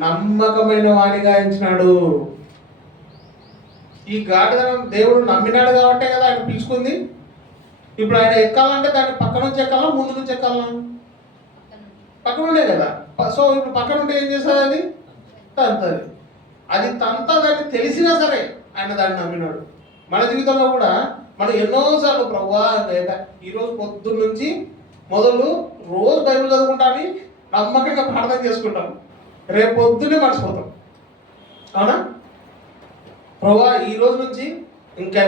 నమ్మకమైన వాడిగా ఎంచినాడు. ఈ గాడిదను దేవుడు నమ్మినాడు కాబట్టే కదా ఆయన పిలుచుకుంది. ఇప్పుడు ఆయన ఎక్కాలంటే దాన్ని పక్క నుంచి ఎక్కాలా, ముందు నుంచి ఎక్కాలా? పక్కన ఉండే కదా. సో ఇప్పుడు పక్కన ఉంటే ఏం చేస్తుంది? అది తంతది. అది తంతదని తెలిసినా సరే ఆయన దాన్ని నమ్మినాడు. మన జీవితంలో కూడా మనం ఎన్నోసార్లు ప్రభువా ఈరోజు పొద్దున్న నుంచి మొదలు రోజు బైబిల్ చదువుకుంటామని నమ్మకంగా ప్రార్థన చేసుకుంటాం, రేపు పొద్దున్నే మర్చిపోతాం. అవునా? ప్రభువా ఈ రోజు నుంచి ఇంకా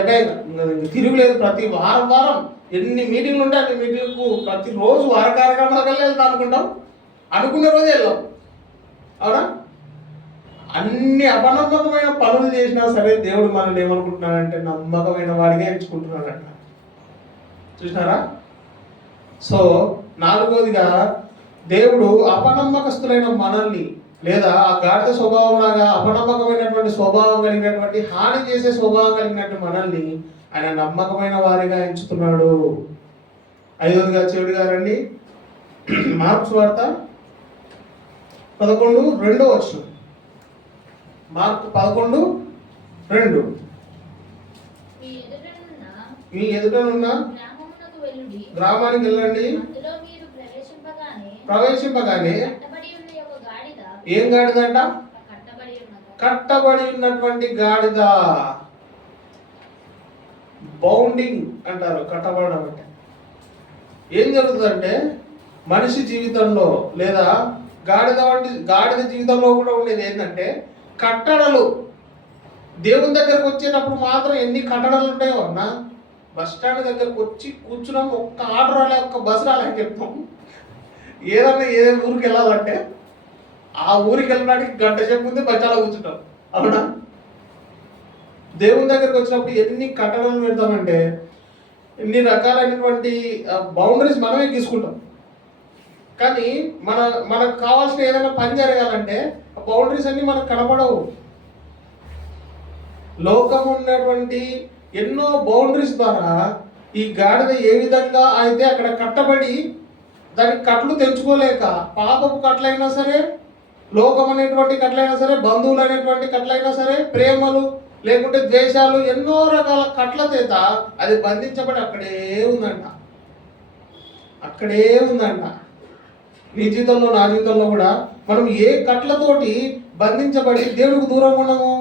తిరుగులేదు. ప్రతి వారం ఎన్ని మీటింగ్లు ఉంటే అన్ని మీటింగ్కు ప్రతిరోజు వార కార్యక్రమాలకు వెళ్తాం అనుకుంటాం. అనుకున్న రోజే వెళ్ళాం. అవునా? అన్ని అపనమ్మకమైన పనులు చేసినా సరే దేవుడు మనల్ని ఏమనుకుంటున్నాడంటే నమ్మకమైన వాడిగా ఎంచుకుంటున్నాడంట. చూసినారా? సో 4వదిగా దేవుడు అపనమ్మకస్తులైన మనల్ని, లేదా ఆ గాడిద స్వభావం లాగా అపనమ్మకమైనటువంటి స్వభావం కలిగినటువంటి, హాని చేసే స్వభావం కలిగినటువంటి మనల్ని ఆయన నమ్మకమైన వారిగా ఎంచుతున్నాడు. 5వదిగా చివరిగా రండి, మార్కు సువార్త 11:2. మార్కు 11:2. మీ ఎదుటనున్న గ్రామానికి వెళ్ళండి, ప్రవేశింపగానే ఏం గాడిదంట? కట్టబడి ఉన్నటువంటి గాడిద. బౌండింగ్ అంటారు కట్టబడడం అంటే. ఏం జరుగుతుందంటే మనిషి జీవితంలో లేదా గాడిద జీవితంలో కూడా ఉండేది ఏంటంటే కట్టడలు. దేవుని దగ్గరకు వచ్చేటప్పుడు మాత్రం ఎన్ని కట్టడలు ఉంటాయో అన్నా, బస్ స్టాండ్ దగ్గరకు వచ్చి కూర్చున్నాం, ఒక్క ఆర్డర్ రాలే, ఒక్క బస్సు రాలని చెప్తాం. ఏదన్నా ఏ ఊరికి వెళ్ళాలంటే ఆ ఊరికి వెళ్ళడానికి గంట సేపు ముందే బస్టాలో కూర్చుంటాం. అవునా? దేవుని దగ్గరకు వచ్చినప్పుడు ఎన్ని కట్టడలు పెడతామంటే ఎన్ని రకాలైనటువంటి బౌండరీస్ మనమే గీసుకుంటాం. కానీ మనకు కావాల్సిన ఏదైనా పని జరగాలంటే ఆ బౌండరీస్ అన్ని మనకు కనపడవు. లోకం ఉన్నటువంటి ఎన్నో బౌండరీస్ ద్వారా ఈ గాడిద ఏ విధంగా అయితే అక్కడ కట్టబడి దానికి కట్లు తెంచుకోలేక, పాపపు కట్లైనా సరే, లోకం అనేటువంటి కట్లైనా సరే, బంధువులు అనేటువంటి కట్లైనా సరే, ప్రేమలు లేకుంటే ద్వేషాలు, ఎన్నో రకాల కట్ల చేత అది బంధించబడి అక్కడే ఉందంట. అక్కడే ఉందంట. నీ జీవితంలో నా జీవితంలో కూడా మనం ఏ కట్లతోటి బంధించబడి దేవుడికి దూరంగా ఉన్నాము?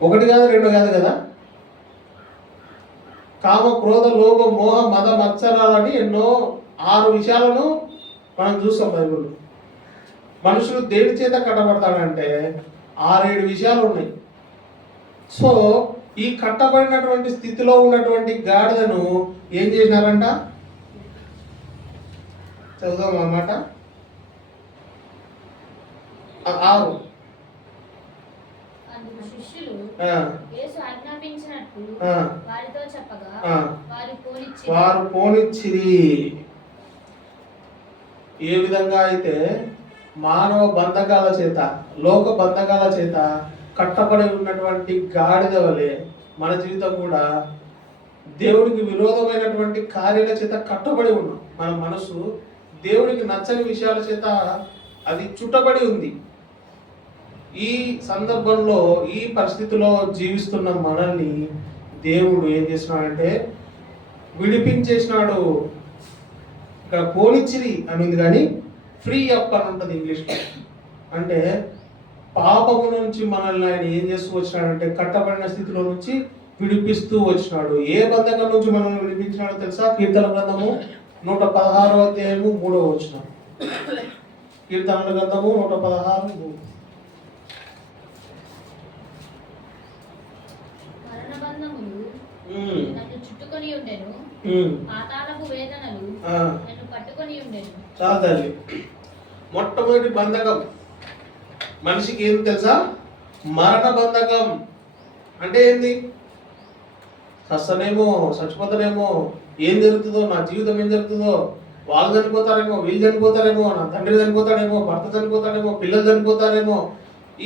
1 కాదు 2 కాదు కదా. కామ, క్రోధ, లోభ, మోహ, మద, మత్సరాలని ఎన్నో 6 విషయాలను మనం చూస్తాం బైబిల్లో. మనుషులు దేని చేత కట్టబడతాడంటే 6-7 విషయాలు ఉన్నాయి. సో ఈ కట్టబడినటువంటి స్థితిలో ఉన్నటువంటి గాడిదను ఏం చేసినారంట? చదువుదాం అన్నమాట. 6. వారు పోనిచ్చిరి. ఏ విధంగా అయితే మానవ బంధకాల చేత, లోక బంధకాల చేత కట్టబడి ఉన్నటువంటి గాడిద వలె మన జీవితం కూడా దేవుడికి విరోధమైనటువంటి కార్యాల చేత కట్టబడి ఉన్నాం. మన మనసు దేవుడికి నచ్చని విషయాల చేత అది చుట్టబడి ఉంది. ఈ సందర్భంలో, ఈ పరిస్థితిలో జీవిస్తున్న మనల్ని దేవుడు ఏం చేస్తున్నాడంటే విడిపించేసినాడు. ఇక్కడ పోనిచ్చిరి అని కానీ ఫ్రీ అప్ అని ఉంటుంది ఇంగ్లీష్లో. అంటే పాపము నుంచి మనల్ని ఆయన ఏం చేస్తూ వచ్చినాడంటే కట్టబడిన స్థితిలో నుంచి విడిపిస్తూ వచ్చినాడు. ఏ బంధకం నుంచి మనల్ని విడిపించినాడో తెలుసా? కీర్తన గ్రంథము 116వ అధ్యాయము 3వ వచనం. కీర్తనల గ్రంథము 116. చాలా తల్లి. మొట్టమొదటి బంధకం మనిషికి ఏంది తెలుసా? మరణ బంధకం. అంటే ఏంది? సస్తనేమో, చచ్చిపోతానేమో, ఏం జరుగుతుందో, నా జీవితం ఏం జరుగుతుందో, వాళ్ళు చనిపోతారేమో, వీళ్ళు చనిపోతారేమో, నా తండ్రి చనిపోతాడేమో, భర్త చనిపోతాడేమో, పిల్లలు చనిపోతారేమో.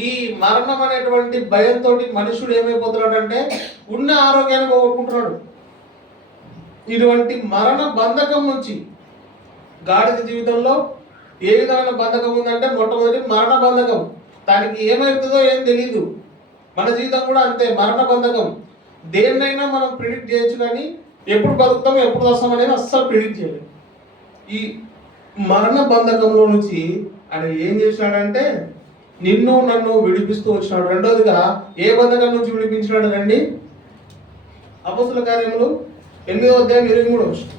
ఈ మరణం అనేటువంటి భయంతో మనుషుడు ఏమైపోతున్నాడంటే ఉన్న ఆరోగ్యాన్ని పోగొట్టుకుంటున్నాడు. ఇటువంటి మరణ బంధకం నుంచి గాడిద జీవితంలో ఏ విధమైన బంధకం ఉందంటే మొట్టమొదటి మరణ బంధకం. దానికి ఏమవుతుందో ఏం తెలీదు. మన జీవితం కూడా అంతే, మరణ బంధకం. దేన్నైనా మనం ప్రిడిక్ట్ చేయొచ్చు కానీ ఎప్పుడు బతుకుతామో ఎప్పుడు వస్తాం అనేది అస్సలు ప్రిడిక్ట్ చేయలేదు. ఈ మరణ బంధకంలో నుంచి ఆయన ఏం చేసినాడంటే నిన్ను నన్ను విడిపిస్తూ వచ్చినాడు. రెండోదిగా ఏ బంధకం నుంచి విడిపించినాడు రండి. అపోస్తుల కార్యములు 8వ అధ్యాయం 23వ వచనం.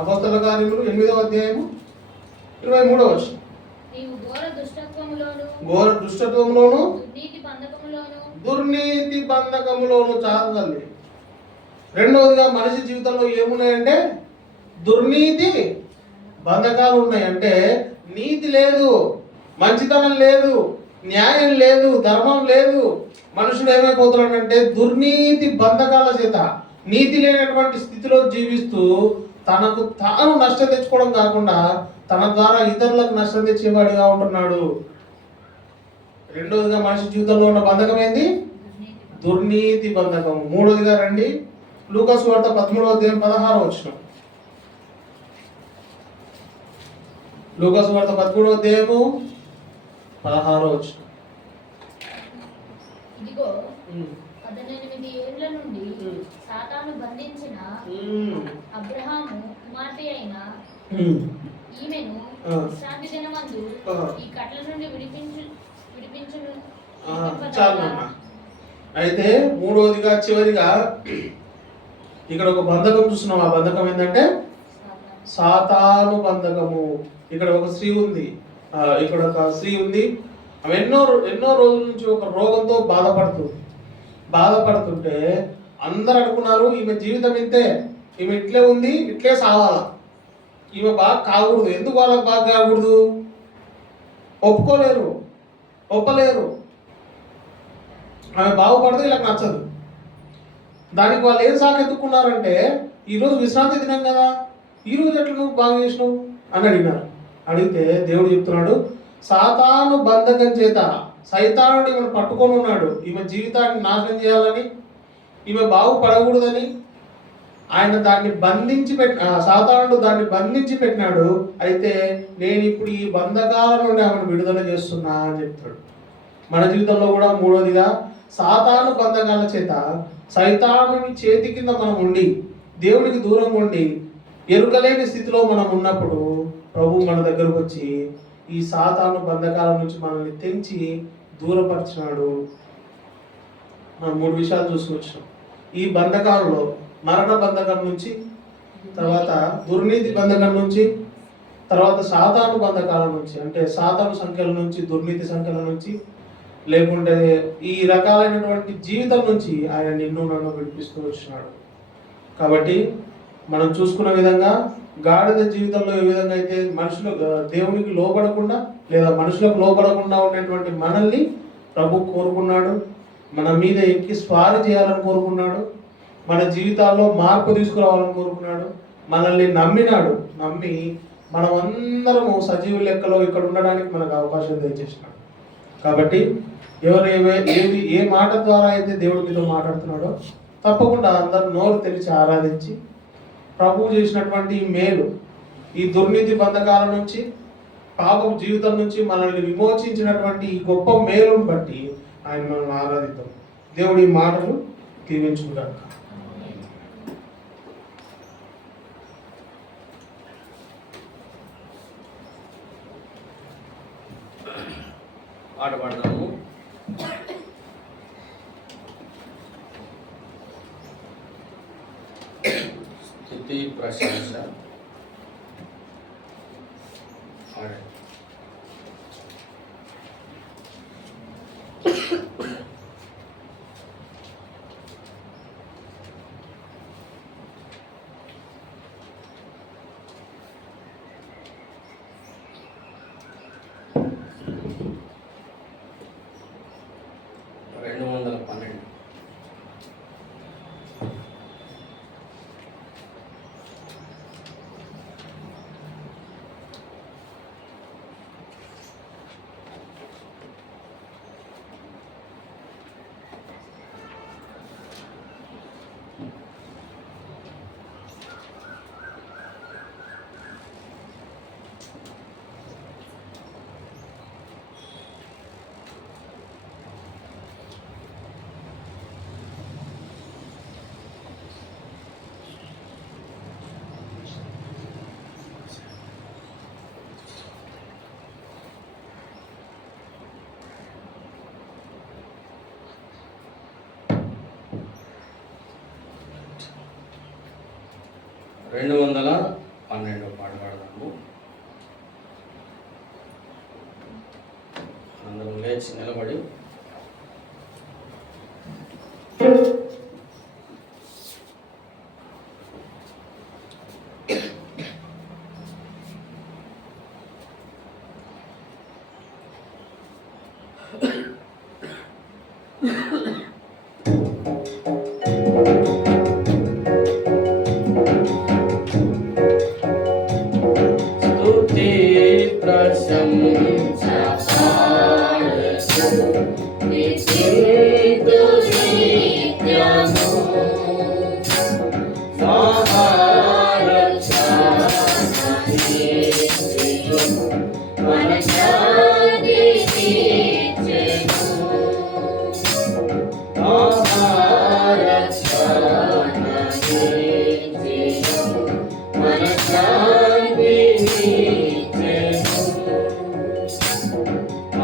అపోస్తుల కార్యములు 8వ అధ్యాయము 23వ వచనం. ఘోర దుష్టత్వములోను దుర్నీతి బంధకములోను చాలాలి. రెండవదిగా మనిషి జీవితంలో ఏమున్నాయంటే దుర్నీతి బంధకాలు ఉన్నాయి. అంటే నీతి లేదు, మంచితనం లేదు, న్యాయం లేదు, ధర్మం లేదు. మనుషుడు ఏమైపోతున్నాడంటే దుర్నీతి బంధకాల చేత నీతి లేనటువంటి స్థితిలో జీవిస్తూ తనకు తాను నష్టం తెచ్చుకోవడం కాకుండా తన ద్వారా ఇతరులకు నష్టం తెచ్చేవాడిగా ఉంటున్నాడు. రెండోదిగా మనిషి జీవితంలో ఉన్న బంధకం ఏంది? దుర్నీతి బంధకం. మూడోదిగా రండి, లూకా సువార్త 13:16. లూకా సువార్త 13:16. ఇదిగో 18 ఏళ్ల నుండి సాతాను బంధించిన అబ్రహాము కుమార్తె అయిన ఈమెను విశ్రాంతి దినమందు ఈ కట్ల నుండి విడిపించును. చాలన్న. అయితే మూడోదిగా చివరిగా ఇక్కడ ఒక బంధకం చూస్తున్నాం. ఆ బంధకం ఏంటంటే సాతాను బంధకము. ఇక్కడ ఒక స్త్రీ ఉంది, ఇక్కడ ఒక స్త్రీ ఉంది. ఆమె ఎన్నో రోజుల నుంచి ఒక రోగంతో బాధపడుతుంటే అందరు అనుకున్నారు ఈమె జీవితం ఇంతే, ఈమె ఇట్లే ఉంది, ఇట్లే సావాలా, ఈమె బాగా కాకూడదు. ఎందుకు వాళ్ళకి బాగా కాకూడదు? ఒప్పలేరు. ఆమె బాగుపడితే వీళ్ళకి నచ్చదు. దానికి వాళ్ళు ఏం సాకెత్తుకున్నారంటే, ఈరోజు విశ్రాంతి దినం కదా, ఈరోజు ఎట్లా నువ్వు బాగా చేసినావు అని అడిగినారు. అడిగితే దేవుడు చెప్తున్నాడు, సాతాను బంధకం చేత సైతానుడు ఈమెను పట్టుకొని ఉన్నాడు. ఈమె జీవితాన్ని నాశనం చేయాలని, ఈమె బాగుపడకూడదని ఆయన దాన్ని సాతానుడు దాన్ని బంధించి పెట్టినాడు. అయితే నేను ఇప్పుడు ఈ బంధకాల నుండి ఆమెను విడుదల చేస్తున్నా అని చెప్తాడు. మన జీవితంలో కూడా మూడోదిగా సాతాను బంధకాల చేత సైతానుని చేతి కింద మనం ఉండి దేవునికి దూరంగా ఉండి ఎరుకలేని స్థితిలో మనం ఉన్నప్పుడు ప్రభు మన దగ్గరకు వచ్చి ఈ సాతాను బంధకాల నుంచి మనల్ని తెంచి దూరపరిచినాడు. మనం 3 విషయాలు చూసుకొచ్చాం. ఈ బంధకాలలో మరణ బంధకం నుంచి, తర్వాత దుర్నీతి బంధకం నుంచి, తర్వాత సాతాను బంధకాల నుంచి, అంటే సాతాను సంఖ్యల నుంచి, దుర్నీతి సంఖ్యల నుంచి, లేకుంటే ఈ రకాలైనటువంటి జీవితం నుంచి ఆయన నిన్ను నన్ను విడిపిస్తూ వచ్చినాడు. కాబట్టి మనం చూసుకున్న విధంగా గాడిద జీవితంలో ఏ విధంగా అయితే దేవునికి లోబడకుండా లేదా మనుషులకు లోబడకుండా ఉండేటువంటి మనల్ని ప్రభు కోరుకున్నాడు. మన మీద ఎక్కి స్వారీ చేయాలని కోరుకున్నాడు. మన జీవితాల్లో మార్పు తీసుకురావాలని కోరుకున్నాడు. మనల్ని నమ్మి మనమందరము సజీవ లెక్కలో ఇక్కడ ఉండడానికి మనకు అవకాశం దయచేసినాడు. కాబట్టి ఏ మాట ద్వారా అయితే దేవుడి మీతో మాట్లాడుతున్నాడో తప్పకుండా అందరూ నోరు తెరిచి ఆరాధించి ప్రభువు చేసినటువంటి మేలు, ఈ దుర్నీతి బంధకాల నుంచి, పాపపు జీవితం నుంచి మనల్ని విమోచించినటువంటి ఈ గొప్ప మేలును బట్టి ఆయన మనల్ని ఆరాధిద్దాం. దేవుడి మాటలు దీవించుగాక. పాట పాడదాము. స్తుతి ప్రశంస. రెండు 212 పాట పాడదాము. అందరం లేచి నిలబడి స్తుతి ప్రశంస పాడుచు కీర్తింతు నిత్యము మహారక్షణీయుడు మనశాంతి నిత్యము మహారక్షణీయుడు మనశాంతి నిత్యము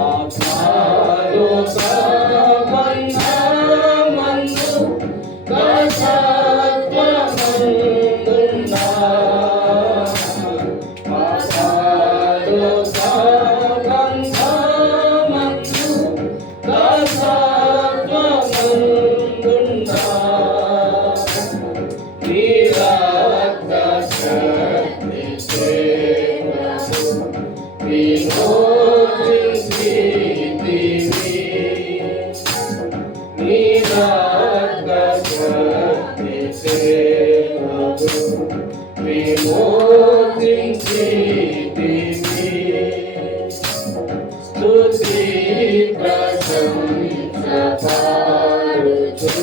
ఆత్మలో సంబంధమందు దశత్వమందున్నా ఆత్మలో సంబంధమందు దశత్వమందున్నా నిరక్త శక్తి సేవము విమోచించితివి నిరక్త శక్తి సేవము విమోచించితివి స్తుతి ప్రశంస పాడుచు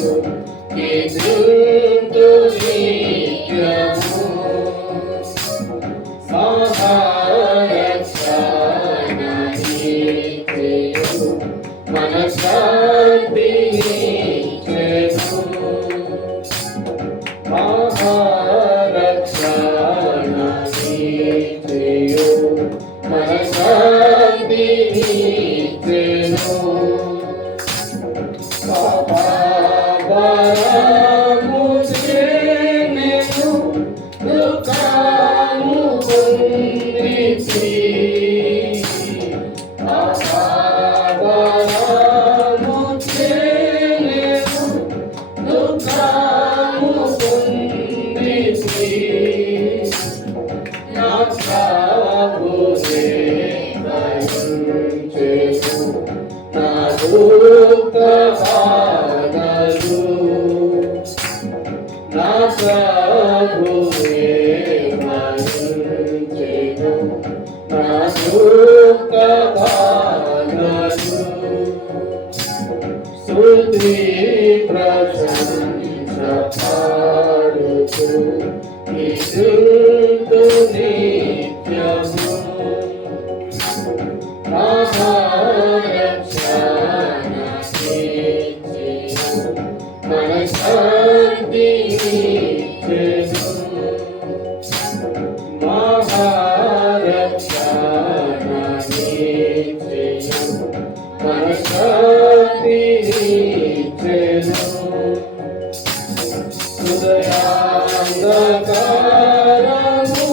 కీర్తింతు నిత్యము మహారక్షణీయుడు మనశాంతి నిత్యము మహారక్షణీయుడు మనశాంతి నిత్యము పాపభారము చేనెను దుఃఖము పొందితి పాపభారము చేనెను దుఃఖము పొందితి నా ప్రభువే దయించెను నా దుఃఖ బాధలు నా ప్రభువే దయించెను నా దుఃఖ బాధలు స్తుతి ప్రశంస పాడుచు కీర్తింతు నిత్యము మహారక్షణీయుడు మనశాంతి నిత్యము మహారక్షణీయుడు మనశాంతి నిత్యము హృదయాంధకారము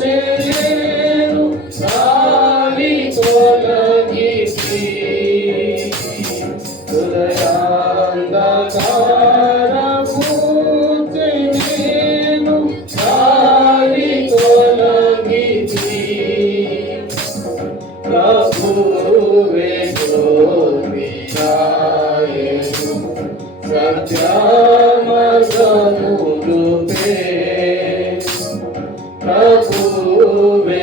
చేరేను గాలి తొలగిసి హృదయాంధకారము చేరేను గాలి తొలగిసి ప్రభువే జ్యోతియాయెను సత్యమర్గములుపే ప్రభువే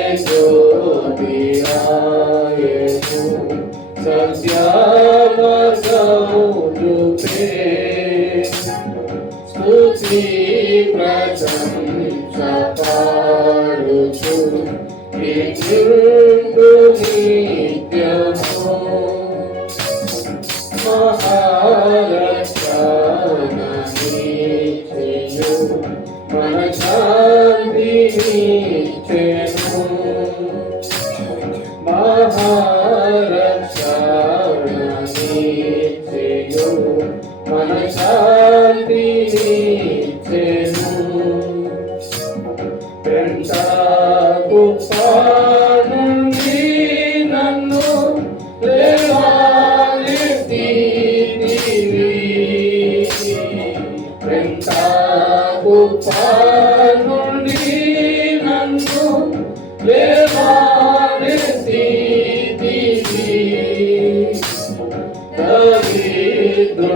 జ్యోతియాయెను సత్యమర్గములుపే స్తుతి ప్రశంస పాడుచు కీర్తింతు నిత్యము మహారక్షణీయుడు మనశాంతి నిత్యము మహారక్షణీయుడు మనశాంతి నిత్యము పెంటకు పానుండి నన్ను లేవనెత్తితివి పెంటకు పానుండి నన్ను లేవనెత్తితివి దరిద్ర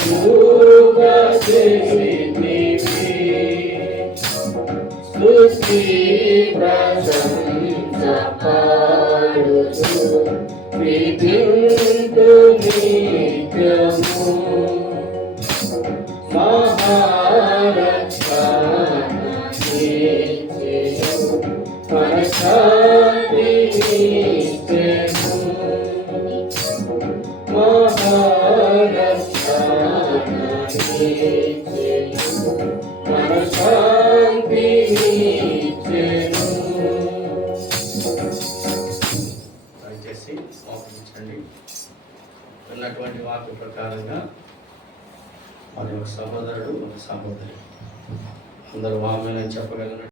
రాజుగా చేసితివి. స్తుతి ప్రశంస పాడుతూ ప్రీతింతు నిత్యము. మహారక్షణ నిత్యము మనశ్శాంతి నిత్యము. మహారక్షణ నిత్యము మనశ్శాంతి నిత్యము. దయచేసి మోకరించండి. ఉన్నటువంటి వాక్య ప్రకారంగా మరి ఒక సహోదరుడు ఒక సహోదరి అందరూ ఆమెను చెప్పగలరు.